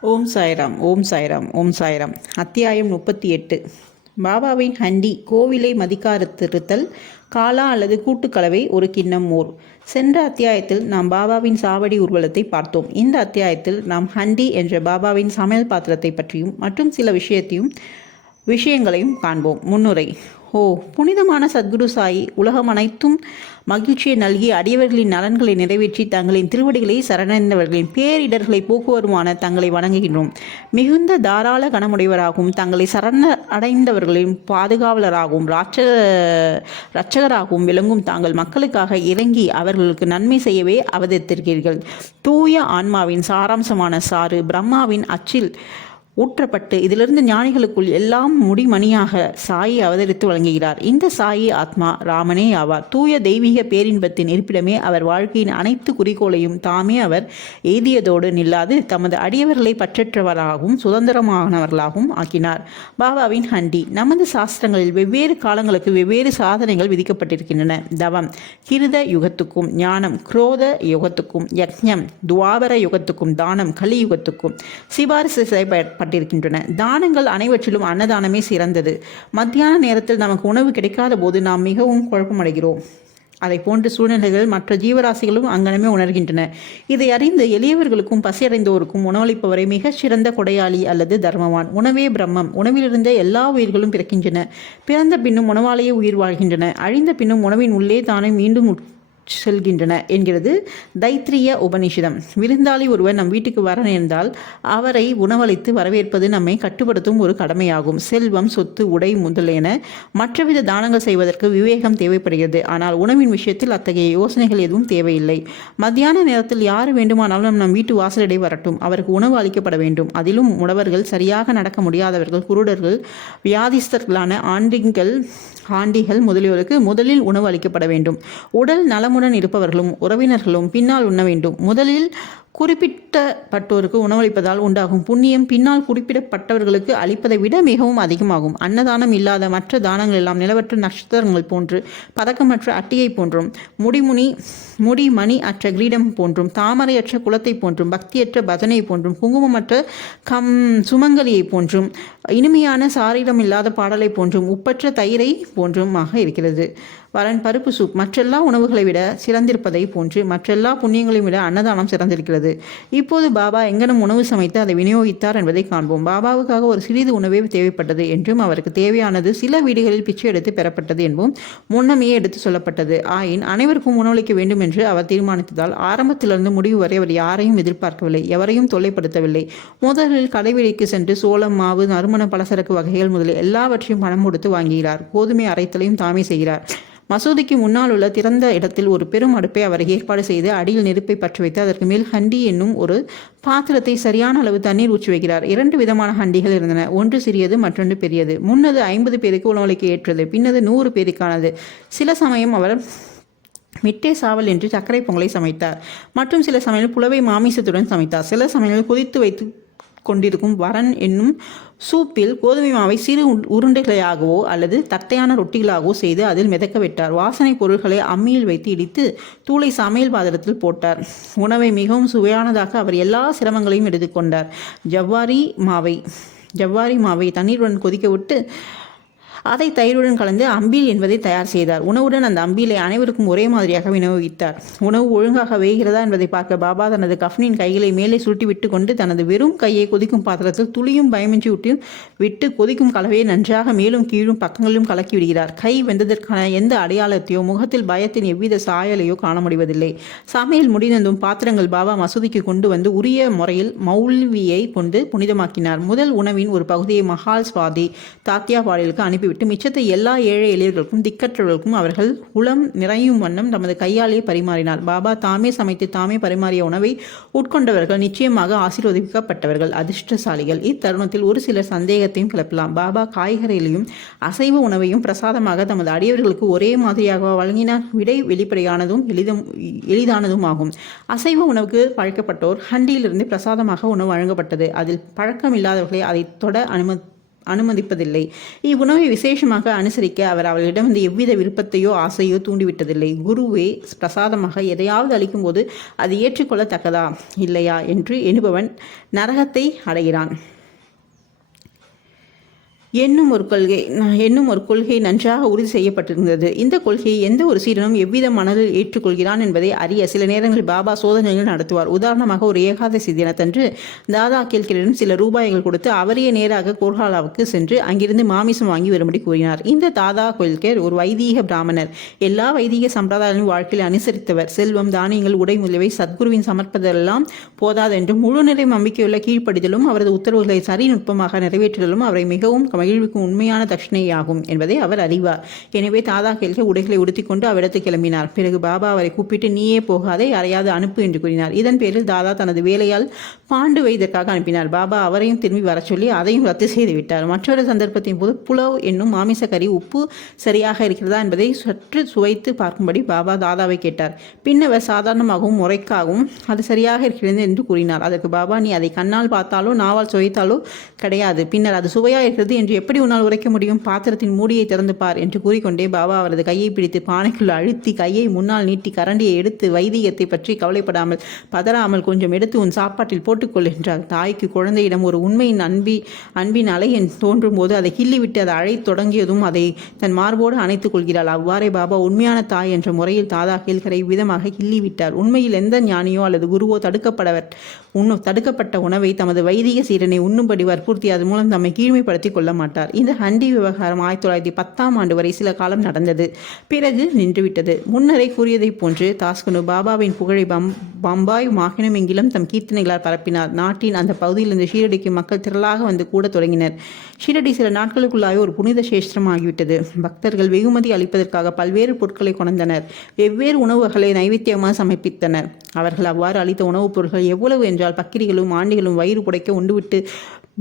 ஓம் சாய்ராம் ஓம் சாய்ராம் ஓம் சாய்ராம். அத்தியாயம் முப்பத்தி எட்டு பாபாவின் ஹண்டி கோவிலை மதிக்காரத்திருத்தல் காலா அல்லது கூட்டுக்கலவை ஒரு கிண்ணம் மோர் சென்ற அத்தியாயத்தில் நாம் பாபாவின் சாவடி ஊர்வலத்தை பார்த்தோம். இந்த அத்தியாயத்தில் நாம் ஹண்டி என்ற பாபாவின் சமையல் பாத்திரத்தை பற்றியும் மற்றும் சில விஷயத்தையும் விஷயங்களையும் காண்போம். முன்னுரை. ஓ புனிதமான சத்குரு சாயி உலகம் அனைத்தும் மகிழ்ச்சியை நல்கி அடியவர்களின் நலன்களை நிறைவேற்றி தங்களின் திருவடிகளை சரணடைந்தவர்களின் பேரிடர்களை போக்குவருமான தங்களை வணங்குகின்றோம். மிகுந்த தாராள கணமுடையவராகவும் தங்களை சரண அடைந்தவர்களின் பாதுகாவலராகவும் ராட்ச இரட்சகராகவும் விளங்கும் தாங்கள் மக்களுக்காக இறங்கி அவர்களுக்கு நன்மை செய்யவே அவதரித்திருக்கிறீர்கள். தூய ஆன்மாவின் சாராம்சமான சாறு பிரம்மாவின் அச்சில் ஊற்றப்பட்டு இதிலிருந்து ஞானிகளுக்குள் எல்லாம் முடிமணியாக சாயை அவதரித்து வழங்குகிறார். இந்த சாயி ஆத்மா ராமனே ஆவார். தூய தெய்வீக பேரின்பத்தின் இருப்பிடமே அவர் வாழ்க்கையின் அனைத்து குறிக்கோளையும் தாமே அவர் எய்தியதோடு நில்லாது தமது அடியவர்களை பற்றற்றவராகவும் சுதந்திரமானவர்களாகவும் ஆக்கினார். பாபாவின் ஹண்டி நமது சாஸ்திரங்களில் வெவ்வேறு காலங்களுக்கு வெவ்வேறு சாதனைகள் விதிக்கப்பட்டிருக்கின்றன. தவம் கிருத யுகத்துக்கும் ஞானம் குரோத யுகத்துக்கும் யக்ஞம் துவாபர யுகத்துக்கும் தானம் கலி யுகத்துக்கும் செய்யப்பட்ட செய்யப்பட்டிருக்கின்றன தானங்கள் அனைவற்றிலும் அன்னதானமே சிறந்தது. மத்தியான நேரத்தில் நமக்கு உணவு கிடைக்காத போது நாம் மிகவும் குழப்பமடைகிறோம். அதை போன்ற சூழ்நிலைகள் மற்ற ஜீவராசிகளும் அங்கனமே உணர்கின்றன. இதை அறிந்து எளியவர்களுக்கும் பசியடைந்தோருக்கும் உணவளிப்பவரை மிகச் சிறந்த கொடையாளி அல்லது தர்மவான். உணவே பிரம்மம். உணவிலிருந்த எல்லா உயிர்களும் பிறக்கின்றன. பிறந்த பின்னும் உணவாலேயே உயிர் வாழ்கின்றன. அழிந்த பின்னும் உணவின் உள்ளே தானே மீண்டும் செல்கின்றன என்கிறது தைத்திரிய உபனிஷதம் விருந்தாளி ஒருவர் நம் வீட்டுக்கு வர நேர்ந்தால் அவரை உணவளித்து வரவேற்பது நம்மை கட்டுப்படுத்தும் ஒரு கடமையாகும். செல்வம் சொத்து உடை முதலியன மற்றவித தானங்கள் செய்வதற்கு விவேகம் தேவைப்படுகிறது. ஆனால் உணவின் விஷயத்தில் அத்தகைய யோசனைகள் எதுவும் தேவையில்லை. மத்தியான நேரத்தில் யார் வேண்டுமானாலும் நம் வீட்டு வாசலிடை வரட்டும். அவருக்கு உணவு அளிக்கப்பட வேண்டும். அதிலும் உணவர்கள் சரியாக நடக்க முடியாதவர்கள் குருடர்கள் வியாதிஸ்தர்களான ஆண்டிகள் ஆண்டிகள் முதலியோருக்கு முதலில் உணவு அளிக்கப்பட வேண்டும். உடல் நலம் நலமுடன் இருப்பவர்களும் உறவினர்களும் பின்னால் உண்ண வேண்டும். முதலில் குறிப்பிட்டப்பட்டோருக்கு உணவளிப்பதால் உண்டாகும் புண்ணியம் பின்னால் குறிப்பிடப்பட்டவர்களுக்கு அளிப்பதை விட மிகவும் அதிகமாகும். அன்னதானம் இல்லாத மற்ற தானங்கள் எல்லாம் நிலவற்ற நட்சத்திரங்கள் போன்று பதக்கமற்ற அட்டியை போன்றும் முடிமுனி முடி மணி அற்ற கிரீடம் போன்றும் தாமரையற்ற குலத்தை போன்றும் பக்தியற்ற பஜனை போன்றும் குங்குமமற்ற கம் சுமங்கலியை போன்றும் இனிமையான சாரீரம் இல்லாத பாடலை போன்றும் உப்பற்ற தயிரை போன்றுமாக இருக்கிறது. வரன் பருப்பு சூப் மற்றெல்லா உணவுகளை விட சிறந்திருப்பதை போன்று மற்றெல்லா புண்ணியங்களையும் விட அன்னதானம் சிறந்திருக்கிறது. இப்போது பாபா எங்கனும் உணவு சமைத்து அதை விநியோகித்தார் என்பதை காண்போம். பாபாவுக்காக ஒரு சிறிது உணவே தேவைப்பட்டது என்றும் அவருக்கு தேவையானது சில வீடுகளில் பிச்சை எடுத்து பெறப்பட்டது என்பதும் முன்னமே எடுத்து சொல்லப்பட்டது. ஆயின் அனைவருக்கும் உணவளிக்க வேண்டும் என்று அவர் தீர்மானித்ததால் ஆரம்பத்திலிருந்து முடிவு வரை அவர் யாரையும் எதிர்பார்க்கவில்லை. எவரையும் தொல்லைப்படுத்தவில்லை. முதலில் கடைவெளிக்கு சென்று சோளம் மாவு நறுமண பலசரக்கு வகைகள் முதலில் எல்லாவற்றையும் பணம் கொடுத்து வாங்குகிறார். கோதுமை அரைத்தலையும் தாமே செய்கிறார். மசூதிக்கு முன்னால் உள்ள திறந்த இடத்தில் ஒரு பெரும் அடுப்பை அவர் ஏற்பாடு செய்து அடியில் நெருப்பை பற்றி வைத்து அதற்கு மேல் ஹண்டி என்னும் ஒரு பாத்திரத்தை சரியான அளவு தண்ணீர் ஊற்றி வைக்கிறார். இரண்டு விதமான ஹண்டிகள் இருந்தன. ஒன்று சிறியது மற்றொன்று பெரியது. முன்னது ஐம்பது பேருக்கு உணவளிக்க ஏற்றது. பின்னது நூறு பேருக்கானது. சில சமயம் அவர் மிட்டே சாவல் என்று சர்க்கரை பொங்கலை சமைத்தார். மற்றும் சில சமையல் புலவை மாமிசத்துடன் சமைத்தார். சில சமயங்கள் கொதித்து வைத்து கொண்டிருக்கும் வரன் என்னும் சூப்பில் கோதுமை மாவை சிறு உரு- உருண்டைகளாகவோ அல்லது தட்டையான ரொட்டிகளாகவோ செய்து அதில் மிதக்க விட்டார். வாசனை பொருள்களை அம்மியில் வைத்து இடித்து தூளை சமையல் பாத்திரத்தில் போட்டார். உணவை மிகவும் சுவையானதாக அவர் எல்லா சிரமங்களையும் எடுத்துக்கொண்டார் ஜவ்வாரி மாவை ஜவ்வாரி மாவை தண்ணீருடன் கொதிக்க விட்டு அதை தயிருடன் கலந்து அம்பில் என்பதை தயார் செய்தார். உணவுடன் அந்த அம்பிலை அனைவருக்கும் ஒரே மாதிரியாக விநியோகித்தார். உணவு ஒழுங்காக வேகிறதா என்பதை பார்க்க பாபா தனது கஃப்னின் கைகளை மேலே சுருட்டி விட்டு கொண்டு தனது வெறும் கையை கொதிக்கும் பாத்திரத்தில் துளியும் பயமின்றி விட்டு விட்டு கொதிக்கும் கலவையை நன்றாக மேலும் கீழும் பக்கங்களிலும் கலக்கி விடுகிறார். கை வெந்ததற்கான எந்த அடையாளத்தையோ முகத்தில் பயத்தின் எவ்வித சாயலையோ காண முடிவதில்லை. சமையல் முடிந்ததும் பாத்திரங்கள் பாபா மசூதிக்கு கொண்டு வந்து உரிய முறையில் மௌல்வியை கொண்டு புனிதமாக்கினார். முதல் உணவின் ஒரு பகுதியை மஹால் ஸ்வாதி தாத்தியா பாடலுக்கு விட்டு மிச்சத்தை எல்லா ஏழை எளியர்களுக்கும் திக்கற்றவர்களுக்கும் அவர்கள் உளம் நிறையும் வண்ணம் தமது கையாலே பரிமாறினார். பாபா தாமே சமைத்து தாமே பரிமாறிய உணவை உட்கொண்டவர்கள் நிச்சயமாக ஆசீர்வதிக்கப்பட்டவர்கள் அதிர்ஷ்டசாலிகள். இத்தருணத்தில் ஒரு சிலர் சந்தேகத்தையும் கிளப்பலாம். பாபா காய்கறிகளையும் அசைவ உணவையும் பிரசாதமாக தமது அடியவர்களுக்கு ஒரே மாதிரியாக வழங்கினார். விடை வெளிப்படையானதும் எளிதும் எளிதானதும் ஆகும் அசைவ உணவுக்கு பழக்கப்பட்டோர் ஹண்டியிலிருந்து பிரசாதமாக உணவு வழங்கப்பட்டது. அதில் பழக்கம் இல்லாதவர்களை அதை தொட அனுமதி அனுமதிப்பதில்லை. இவ்வுணவை விசேஷமாக அனுசரிக்க அவர் அவளிடம் வந்து எவ்வித விருப்பத்தையோ ஆசையோ தூண்டிவிட்டதில்லை. குருவே பிரசாதமாக எதையாவது அளிக்கும்போது அது ஏற்றுக்கொள்ளத்தக்கதா? இல்லையா? என்று எண்ணுபவன் நரகத்தை அடைகிறான். என்னும் ஒரு கொள்கை என்னும் ஒரு கொள்கை நன்றாக உறுதி செய்யப்பட்டிருந்தது. இந்த கொள்கையை எந்த ஒரு சீடனும் எவ்வித மனதில் ஏற்றுக்கொள்கிறான் என்பதை அறிய சில நேரங்கள் பாபா சோதனைகள் நடத்துவார். உதாரணமாக ஒரு ஏகாதசி தினத்தன்று தாதா கேள்கிரிடம் சில ரூபாய்கள் கொடுத்து அவரையே நேராக கோர்ஹாலாவுக்கு சென்று அங்கிருந்து மாமிசம் வாங்கி வரும்படி கூறினார். இந்த தாதா கோல்கேர் ஒரு வைதீக பிராமணர். எல்லா வைதீக சம்பிரதாயங்களின் வாழ்க்கையில் அனுசரித்தவர். செல்வம் தானியங்கள் உடை முதலியவை சத்குருவின் சமர்ப்பதெல்லாம் போதாதென்றும் முழு நிறை நம்பிக்கையுள்ள கீழ்ப்படிதலும் அவரது உத்தரவுகளை சரிநுட்பமாக நிறைவேற்றுதலும் அவரை மிகவும் மகிழ்வுக்கு உண்மையான தட்சணையாகும் என்பதை அவர் அறிவார். எனவே தாதா கேள்வி உடைகளை உடுத்திக்கொண்டு அவ்விடத்து கிளம்பினார். பிறகு பாபா அவரை கூப்பிட்டு நீயே போகாதே யாரையாவது அனுப்பு என்று கூறினார். இதன் பேரில் தாதா தனது வேலையால் பாண்டு வைத்தற்காக அனுப்பினார். பாபா அவரையும் திரும்பி வர சொல்லி அதையும் ரத்து செய்து விட்டார். மற்றொரு சந்தர்ப்பத்தின் போது புலவ் என்னும் மாமிசக்கறி உப்பு சரியாக இருக்கிறதா என்பதை சற்று சுவைத்து பார்க்கும்படி பாபா தாதாவை கேட்டார். பின்னவர் சாதாரணமாகவும் முறைக்காகவும் அது சரியாக இருக்கிறது என்று கூறினார். அதற்கு பாபா நீ அதை கண்ணால் பார்த்தாலோ நாவால் சுவைத்தாலோ கிடையாது. பின்னர் அது சுவையாக இருக்கிறது என்று எப்படி உன்னால் உரைக்க முடியும்? பாத்திரத்தின் மூடியை திறந்து பார் என்று கூறிக்கொண்டே பாபா அவரது கையை பிடித்து பானைக்குள் அழுத்தி கையை முன்னால் நீட்டி கரண்டியை எடுத்து வைதிகத்தை பற்றி கவலைப்படாமல் பதறாமல் கொஞ்சம் எடுத்து உன் சாப்பாட்டில் போட்டுக்கொள் என்றார். தாய்க்கு குழந்தையிடம் ஒரு உண்மையின் அன்பி அன்பின் அலை என் தோன்றும் போது அதை கிள்ளிவிட்டு அதை அழைத் தொடங்கியதும் அதை தன் மார்போடு அணைத்துக் கொள்கிறாள். அவ்வாறே பாபா உண்மையான தாய் என்ற முறையில் தாதா கேள்கரை விதமாக கிள்ளிவிட்டார். உண்மையில் எந்த ஞானியோ அல்லது குருவோ தடுக்கப்படவர் உண்ணு தடுக்கப்பட்ட உணவை தமது வைதிக சீரனை உண்ணும்படி வற்புறுத்தி அது மூலம் தம்மை கீழ்மைப்படுத்திக் கொள்ள மாட்டார். இந்த ஹண்டி விவகாரம் ஆயிரத்தி தொள்ளாயிரத்தி பத்தாம் ஆண்டு வரை சில காலம் நடந்தது. பிறகு நின்றுவிட்டது. முன்னரே கூறியதைப் போன்று தாஸ்கனு பாபாவின் புகழை பம் பம்பாய் மாகினம் எங்கிலும் தம் கீர்த்தனைகளால் பரப்பினார். நாட்டின் அந்த பகுதியிலிருந்து ஷீரடிக்கு மக்கள் திரளாக வந்து கூட தொடங்கினர். ஷீரடி சில நாட்களுக்குள்ளாக ஒரு புனித சேஷ்டிரம் ஆகிவிட்டது பக்தர்கள் வெகுமதி அளிப்பதற்காக பல்வேறு பொருட்களை கொண்டனர் வெவ்வேறு உணவுகளை நைவேத்தியமாக சமர்ப்பித்தனர் அவர்கள் அவ்வாறு அளித்த உணவுப் பொருட்கள் எவ்வளவு என்றால் பக்கிரிகளும் ஆண்டிகளும் வயிறு புடைக்க உண்டுவிட்டு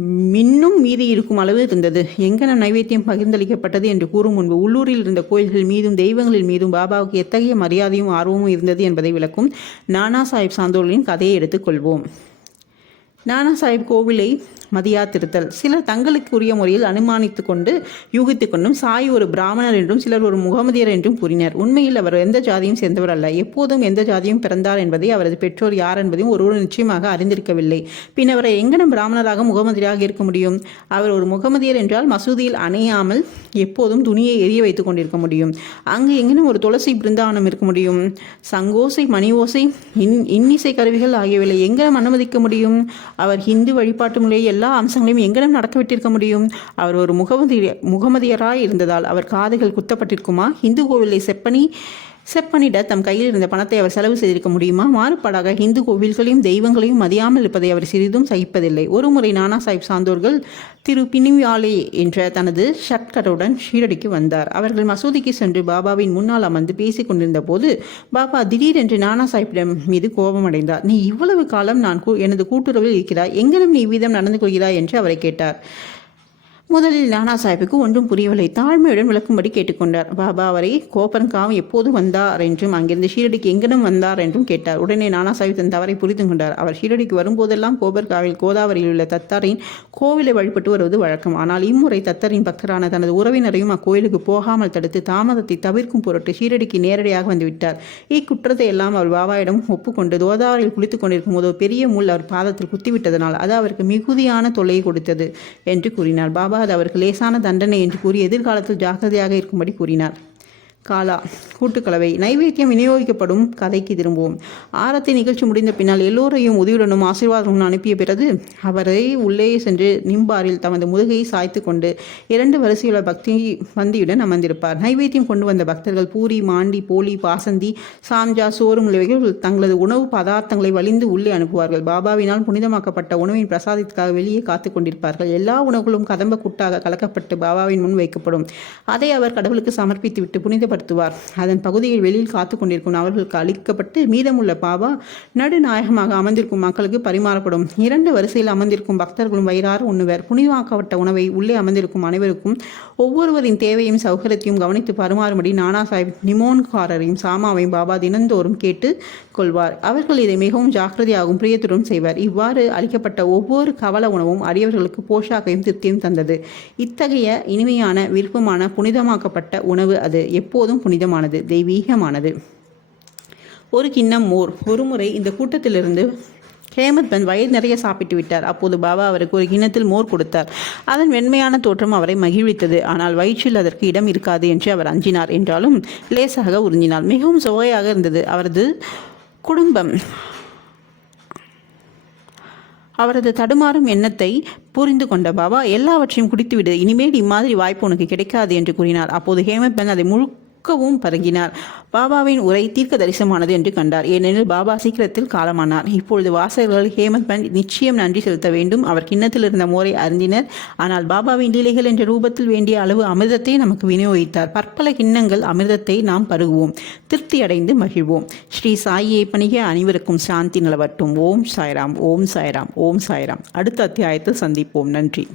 மின்னும் மீதி இருக்கும் அளவு இருந்தது. எங்கன நைவேத்தியம் பகிர்ந்தளிக்கப்பட்டது என்று கூறும் முன்பு உள்ளூரில் இருந்த கோயில்கள் மீதும் தெய்வங்களின் மீதும் பாபாவுக்கு எத்தகைய மரியாதையும் ஆர்வமும் இருந்தது என்பதை விளக்கும் நானா சாஹிப் சாந்தோர்களின் கதையை எடுத்துக்கொள்வோம். நானா சாஹிப் கோவிலை மதியாத்திருத்தல். சிலர் தங்களுக்கு உரிய முறையில் அனுமானித்து கொண்டு யூகித்து கொண்டும் சாய் ஒரு பிராமணர் என்றும் சிலர் ஒரு முகமதியர் என்றும் கூறினர். உண்மையில் அவர் எந்த ஜாதியும் சேர்ந்தவர் அல்ல. எப்போதும் எந்த ஜாதியும் பிறந்தார் என்பதை அவரது பெற்றோர் யார் என்பதையும் ஒருவர் நிச்சயமாக அறிந்திருக்கவில்லை. பின் அவரை எங்கனம் பிராமணராக முகமதியராக இருக்க முடியும்? அவர் ஒரு முகமதியர் என்றால் மசூதியில் அணையாமல் எப்போதும் துணியை எரிய வைத்துக் கொண்டிருக்க முடியும். அங்கு எங்கனும் ஒரு துளசி பிருந்தாவனம் இருக்க முடியும்? சங்கோசை மணி ஓசை இன் இன்னிசை கருவிகள் ஆகியவைகளை எங்கனம் அனுமதிக்க முடியும்? அவர் ஹிந்து வழிபாட்டு முறையை எல்லா அம்சங்களையும் எங்கனம் நடக்கவிட்டிருக்க முடியும். அவர் ஒரு முகமதி முகமதியராய் இருந்ததால் அவர் காதுகள் குத்தப்பட்டிருக்குமா? ஹிந்து கோவிலை செப்பனி செப்பனிட தம் கையில் இருந்த பணத்தை அவர் செலவு செய்திருக்க முடியுமா? மாறுபாடாக இந்து கோவில்களையும் தெய்வங்களையும் மதியாமல் இருப்பதை அவர் சிறிதும் சகிப்பதில்லை. ஒருமுறை நானா சாஹிப் சாந்தோர்கள் திரு பினிவாலே என்ற தனது ஷட்கட்டுடன் ஷீரடிக்கு வந்தார். அவர்கள் மசூதிக்கு சென்று பாபாவின் முன்னால் அமர்ந்து பேசிக் கொண்டிருந்த போது பாபா திடீரென்று நானா சாஹிப்பிடம் மீது கோபமடைந்தார். நீ இவ்வளவு காலம் நான் கூ- எனது கூட்டுறவில் இருக்கிறாய். எங்கனம் நீ வீதம் நடந்து கொள்கிறாய் என்று அவரை கேட்டார். முதலில் நானா சாஹிப்புக்கு ஒன்றும் புரியவில்லை. தாழ்மையுடன் விளக்கும்படி கேட்டுக்கொண்டார். பாபா அவரை கோப்பன்காம் எப்போது வந்தார் என்றும் அங்கிருந்து ஷீரடிக்கு எங்கனம் வந்தார் என்றும் கேட்டார். உடனே நானா சாஹிப் தன் தவறை புரிந்து கொண்டார். அவர் ஷீரடிக்கு வரும்போதெல்லாம் கோபர்காவில் கோதாவரியில் உள்ள தத்தாரின் கோவிலை வழிபட்டு வருவது வழக்கம். ஆனால் இம்முறை தத்தரின் பக்தரான தனது உறவினரையும் அக்கோயிலுக்கு போகாமல் தடுத்து தாமதத்தை தவிர்க்கும் பொருட்டு ஷீரடிக்கு நேரடியாக வந்துவிட்டார் இக்குற்றத்தை எல்லாம் அவர் பாபாவிடம் ஒப்புக்கொண்டு கோதாவரியில் குளித்துக் கொண்டிருக்கும் போது பெரிய முள் அவர் பாதத்தில் குத்திவிட்டதனால் அது அவருக்கு மிகுதியான தொல்லையை கொடுத்தது என்று கூறினார். பாபா அது அவருக்கு லேசான தண்டனை என்று கூறி எதிர்காலத்தில் ஜாக்கிரதையாக இருக்கும்படி கூறினார். காலா. கூட்டுக்கலவை. நைவேத்தியம் விநியோகிக்கப்படும் கதைக்கு திரும்புவோம். ஆரத்தி நிகழ்ச்சி முடிந்த பின்னால் எல்லோரையும் உதவியுடனும் ஆசீர்வாதமுடன் அனுப்பிய பிறகு அவரை உள்ளே சென்று நிம்பாரில் தமது முதுகையை சாய்த்து கொண்டு இரண்டு வரிசையுள்ள பக்தி வந்தியுடன் அமர்ந்திருப்பார். நைவேத்தியம் கொண்டு வந்த பக்தர்கள் பூரி மாண்டி போலி பாசந்தி சாம்ஜா சோறு முதலியவைகள் தங்களது உணவு பதார்த்தங்களை வலிந்து உள்ளே அனுப்புவார்கள். பாபாவினால் புனிதமாக்கப்பட்ட உணவின் பிரசாதத்திற்காக வெளியே காத்து கொண்டிருப்பார்கள். எல்லா உணவுகளும் கதம்ப கூட்டாக கலக்கப்பட்டு பாபாவின் முன் வைக்கப்படும். அதை அவர் கடவுளுக்கு சமர்ப்பித்துவிட்டு புனித பயன்படுத்துவார் அதன் பகுதியில் வெளியில் காத்து கொண்டிருக்கும் அவர்களுக்கு அளிக்கப்பட்டு மீதமுள்ள பாபா நடுநாயகமாக அமர்ந்திருக்கும் மக்களுக்கு பரிமாறப்படும். இரண்டு வரிசையில் அமர்ந்திருக்கும் பக்தர்களும் வயிறார உண்ணுவர். புனிதமாக்கப்பட்ட உணவை உள்ளே அமர்ந்திருக்கும் அனைவருக்கும் ஒவ்வொருவரின் தேவையும் சௌகரியத்தையும் கவனித்து பருமாறும்படி நானா சாஹிப் நிமோன்காரரையும் சாமாவையும் பாபா தினந்தோறும் கேட்டு கொள்வார். அவர்கள் இதை மிகவும் ஜாக்கிரதையாகவும் பிரியத்துடன் செய்வார். இவ்வாறு அளிக்கப்பட்ட ஒவ்வொரு கவல உணவும் அரியவர்களுக்கு போஷாக்கையும் திருப்தியும் தந்தது. இத்தகைய இனிமையான விருப்பமான புனிதமாக்கப்பட்ட உணவு அது. எப்போது எப்போதும் புனிதமானது தெய்வீகமானது. ஒரு கிண்ணம் மோர். ஒருமுறை இந்த கூட்டத்திலிருந்து ஹேமத் பந்த் வயிறு நிறைய சாப்பிட்டு விட்டார். அப்போது பாபா அவருக்கு ஒரு கிண்ணத்தில் மோர் கொடுத்தார். அதன் வெண்மையான தோற்றம் அவரை மகிழ்வித்தது. ஆனால் வயிற்றில் அதற்கு இடம் இருக்காது என்று அவர் அஞ்சினார். என்றாலும் லேசாக உறிஞ்சினார். மிகவும் சுவையாக இருந்தது. அவரது குடும்பம் அவரது தடுமாறும் எண்ணத்தை புரிந்து கொண்ட பாபா எல்லாவற்றையும் குடித்துவிடு. இனிமேல் இம்மாதிரி வாய்ப்பு உனக்கு கிடைக்காது என்று கூறினார். அப்போது ஹேமத் பந்த் அதை முழு முழுக்கவும் பருகினார். பாபாவின் உரை தீர்க்க தரிசனமானது என்று கண்டார். ஏனெனில் பாபா சீக்கிரத்தில் காலமானார். இப்பொழுது வாசகர்கள் ஹேமத் பண்ட் நிச்சயம் நன்றி செலுத்த வேண்டும். அவர் கிண்ணத்தில் இருந்த மோரை அருந்தினர். ஆனால் பாபாவின் லீலைகள் என்ற ரூபத்தில் வேண்டிய அளவு அமிர்தத்தை நமக்கு விநியோகித்தார். பற்பல கிண்ணங்கள் அமிர்தத்தை நாம் பருகுவோம். திருப்தி அடைந்து மகிழ்வோம். ஸ்ரீ சாயியை பணிக அனைவருக்கும் சாந்தி நிலவட்டும். ஓம் சாய்ராம். ஓம் சாய்ராம். ஓம் சாய்ராம். அடுத்த அத்தியாயத்தில் சந்திப்போம். நன்றி.